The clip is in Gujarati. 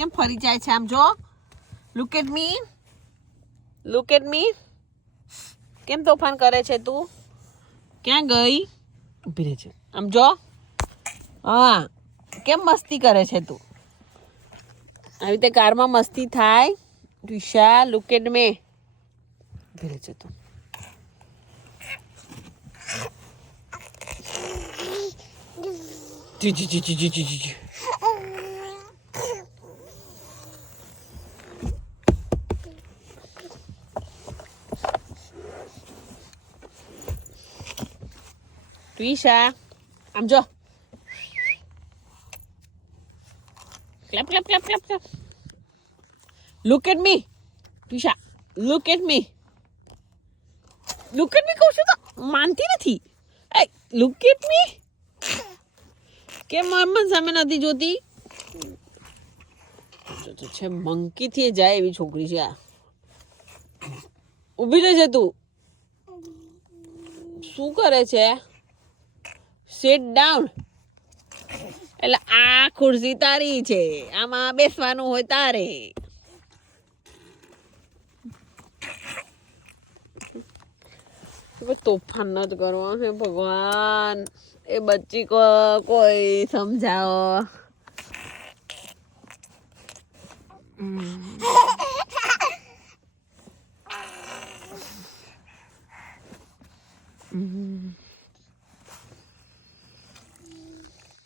કેમ ફરી જાય છે આમ જો લુક એટ મી કેમ તોફાન કરે છે તું ક્યાં ગઈ ઊભી રહે છે આમ જો હા કેમ મસ્તી કરે છે તું આવી રીતે કારમાં મસ્તી થાય ટ્વિશા લુક એટ મી ઊભી રહે છે તું જી જી જી જી જી જી ટ્વિશા આમ જો clap clap clap clap clap look at me Twisha look at me કહું છું તો માનતી નથી એ લુક એટ મી કેમ મમ્મા સામે નથી જોતી તો છે મંકી થી જાય એવી છોકરી છે આ ઊભી રહે છે તું શું કરે છે સિટ ડાઉન એટલે આ ખુરશી તારી છે આમાં બેસવાનું હોય તારે તોફાન ન જ કરવા છે ભગવાન એ બચ્ચી કો કોઈ સમજાવો Mm-hmm.